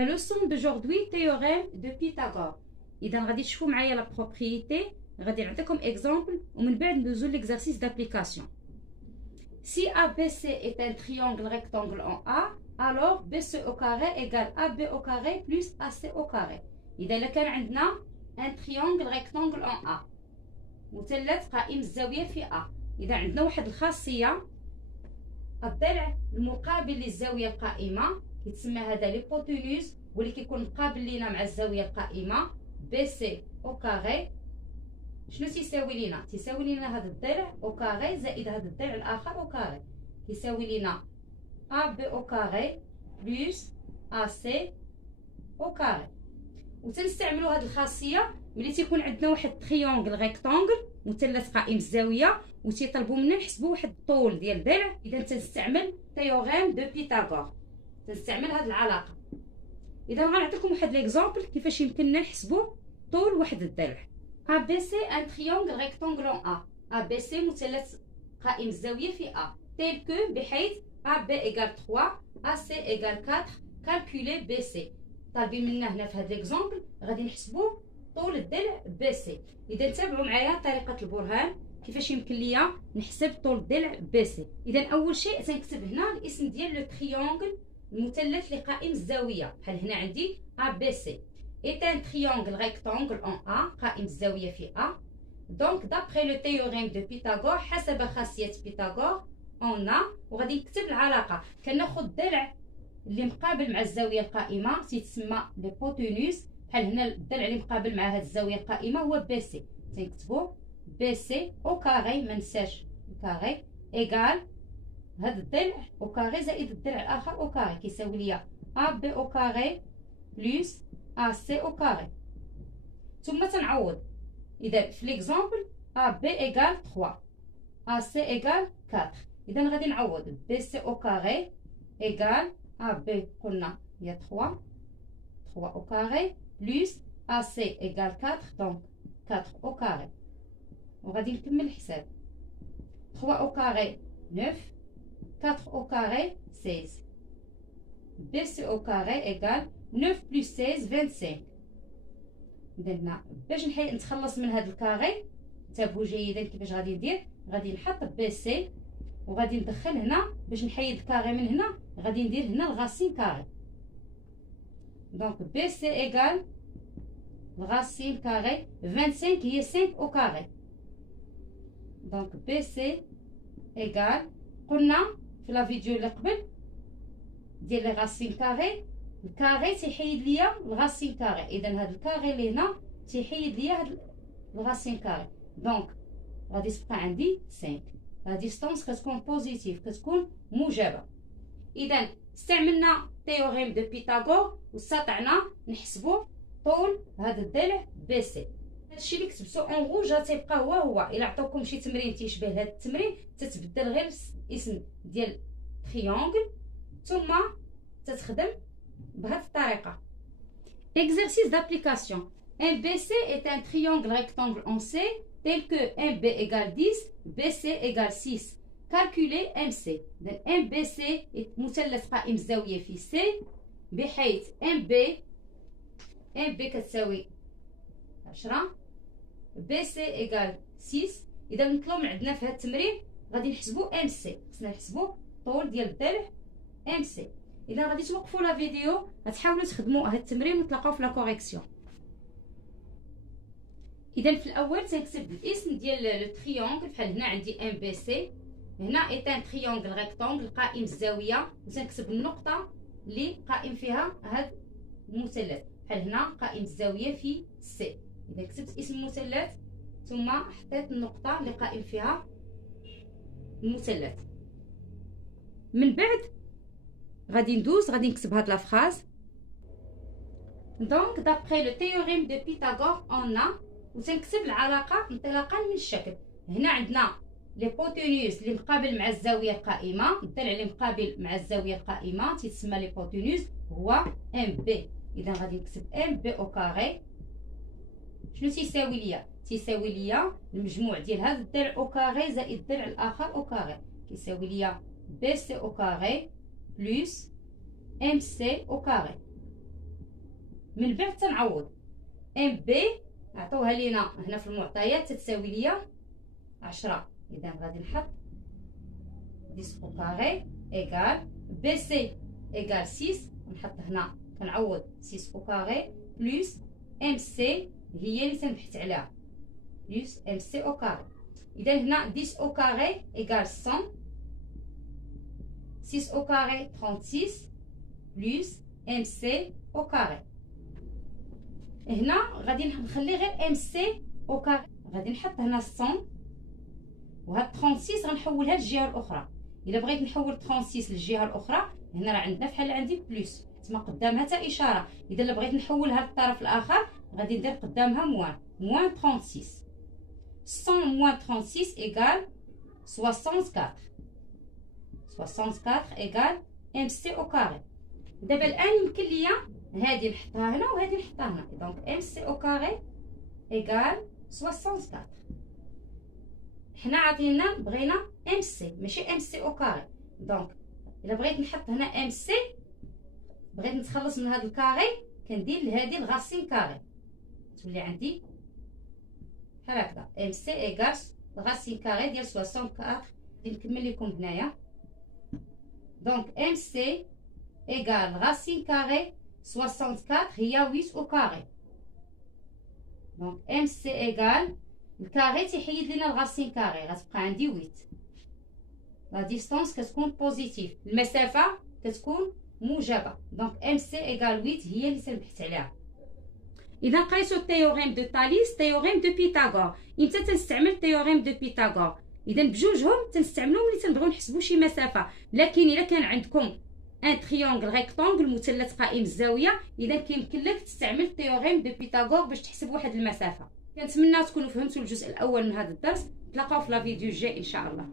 La leçon d'aujourd'hui, théorème de Pythagore. إذا غادي تشوفوا معايا la propriété، غادي نعطيكم exemple ومن بعد ندوزو l'exercice d'application. Si ABC est un triangle rectangle en A, alors BC au carré égale AB au carré plus AC au carré. إذا إلا كان عندنا un triangle rectangle en A، مثلث قائم الزاوية في A، إذا عندنا واحد الخاصية، الضلع المقابل للزاوية القائمة كيتسمى هذا ليبوتينوز، واللي كيكون مقابل لينا مع الزاوية القائمة بي سي او كاري. شنو تيساوي لينا؟ تيساوي لينا هذا الضلع او كاري زائد هذا الضلع الآخر او كاري، كيساوي لينا ا بي او كاري بلس ا سي او كاري. وتنستعملوا هذه الخاصية ملي تيكون عندنا واحد تريونغل ريكتونغل مثلث قائم الزاوية وتيطلبوا منا نحسبوا واحد الطول ديال الضلع، اذا تنستعمل تيوريم دو بيثاغور، تنستعمل هذه العلاقه. اذا غنعطيكم واحد ليكزامبل كيفاش يمكننا نحسبوا طول واحد الضلع. ا بي سي ان تريونغل ريكتونغل ا، ا بي سي مثلث قائم الزاويه في ا، تيل كو بحيث ا بي ايغال 3 ا سي ايغال 4 كالكولي بي سي. طالبين منا هنا في هذا ليكزامبل غادي نحسبوا طول الضلع بي سي. اذا تابعوا معايا طريقه البرهان كيفاش يمكن ليا نحسب طول الضلع بي سي. اذا اول شيء تنكتب هنا الاسم ديال لو تريونغل المثلث اللي قائم الزاويه، بحال هنا عندي ا بي سي est un triangle rectangle en A قائم الزاويه في A. donc d'après le théorème de Pythagore، حسب خاصيه بيثاغور on a، وغادي نكتب العلاقه، كناخذ الضلع اللي مقابل مع الزاويه القائمه تيتسمى ليبوتينوز، بحال هنا الضلع اللي مقابل مع هذه الزاويه القائمه هو بي سي، تنكتبوا بي سي او كاري، ما ننساش الكاري ايغال هذا الضلع او كاري زائد الضلع الاخر او كاري، كيساوي ليا ا بي او كاري بلس ا سي او كاري. ثم تنعوض، اذا في ليكزامبل ا بي ايغال 3 ا سي ايغال 4، اذا غادي نعوض بي سي او كاري ايغال ا بي قلنا هي 3 او كاري بلس ا سي ايغال 4، دونك 4 او كاري. وغادي نكمل الحساب، 3 au carré 9 4 au carré 16 BC au carré égale 9 plus 16 25. درنا باش نتخلص من هذا الكاري، انتبهوا جيدا كيفاش غادي ندير، غادي نحط بي سي وغادي ندخل هنا باش نحيد الكاري من هنا، غادي ندير هنا الغاسين كاري، دونك بي سي ايغال الغاسين كاري 25 هي 5 au carré. دونك بي سي ايغال، قلنا في لا فيديو اللي قبل ديال لي غاسين كاري، الكاري تيحيد ليا الغاسين كاري، اذا هذا الكاري اللي هنا تيحيد ليا هاد الغاسين كاري، دونك غادي تبقى عندي 5. لا ديستونس كتكون بوزيتيف، كتكون موجبه. اذا استعملنا تيوريم دو بيثاغور واستطعنا نحسبوا طول هذا الضلع بي سي. هادشي اللي كتبتو اون روج غتبقى هو الا عطاوكم شي تمرين تيشبه هذا التمرين تتبدل غير الاسم ديال تريونغل ثم تتخدم بهذه الطريقه. exercice d'application. un BC est un triangle rectangle en C tel que MB égale 10 BC égale 6. calculer MC. MBC مثلث قائم الزاويه في C بحيث MB كتساوي 10 بي سي ايغال 6. اذا نطلعوا من عندنا في هذا التمرين غادي نحسبوا ام سي، خصنا نحسبوا الطول ديال الضلع ام سي. اذا غادي توقفوا لا فيديو غتحاولوا تخدموا هذا التمرين وتلاقاو في لا كوريكسيون. اذا في الاول تنكتب الاسم ديال لو تريونغل، بحال هنا عندي ام بي سي، هنا ايتان تريونغل ريكتونغل قائم الزاويه، وتنكتب النقطه اللي قائم فيها هذا المثلث، بحال هنا قائم الزاويه في سي. إذا كتبت اسم المثلث ثم حطيت النقطة اللي قائم فيها المثلث، من بعد غادي ندوز غادي نكتب هاد لا فراز. دونك دابخي لو تيوريم دو بيثاغور اون ا، وتنكتب العلاقة انطلاقا من الشكل. هنا عندنا ليبوتينوز اللي مقابل مع الزاوية القائمة، الضلع اللي مقابل مع الزاوية القائمة تيتسمى ليبوتينوز هو ام بي. إذا غادي نكتب ام بي او كاري، شنو تيساوي ليا؟ تيساوي ليا المجموع ديال هذا الضلع او كاري زائد الضلع الاخر او كاري، كيساوي ليا بي سي او كاري بلس ام سي او كاري. من بعد تنعوض ام بي عطوها لينا هنا في المعطيات تتساوي ليا 10. اذا غادي نحط 10 او كاري ايكال بي سي ايكال 6. نحط هنا كنعوض 6 او كاري بلس ام سي هي اللي تنبحث عليها بلس ام سي او كاري. اذا هنا 10 او كاري ايكال 100. 6 au carré 36 plus MC au carré. هنا غادي نخلي غير MC au carré. غادي نحط هنا 100 وهاد 36 غنحولها للجهه الاخرى. الا بغيت نحول 36 للجهه الاخرى هنا راه عندنا فحال عندي بلس تما قدامها حتى اشاره. اذا الا بغيت نحولها للطرف الاخر غادي ندير قدامها موان 36. 100 موان 36 ايكال 64. 64 ايكال ام سي او كاري. دابا الان يمكن ليا هذه نحطها هنا وهذه نحطها هنا. دونك ام سي او كاري ايكال 64. حنا عاطينا بغينا ام سي ماشي ام سي او كاري. دونك الا بغيت نحط هنا ام سي بغيت نتخلص من هذا الكاري كندير لهذه الغاسين كاري تولي عندي بحال هكذا ام سي ايكال الغاسين كاري ديال 64. غادي نكمل لكم هنايا. Donc MC égale racine carrée 64 هي 8 au carré. Donc MC égale الكاري تيحيد لنا الغاسين كاري غتبقى عندي 8. لا ديستانس كتكون بوزيتيف المسافة كتكون موجبة. دونك MC égale 8 هي اللي تنبحث عليها. إذا قريتو التيوريم دو تاليس تيوريم دو بيتاغور إمتى تنستعمل تيوريم دو بيتاغور؟ اذا بجوجهم تنستعملوهم ملي تنبغيو نحسبوا شي مسافه. لكن الا كان عندكم ان تريونغل ريكتونغل مثلث قائم الزاويه اذا كيمكن لك تستعمل تيوريم دو بيتاغور باش تحسب واحد المسافه. كنتمنى تكونوا فهمتوا الجزء الاول من هذا الدرس. نتلاقاو في لا فيديو الجاي ان شاء الله.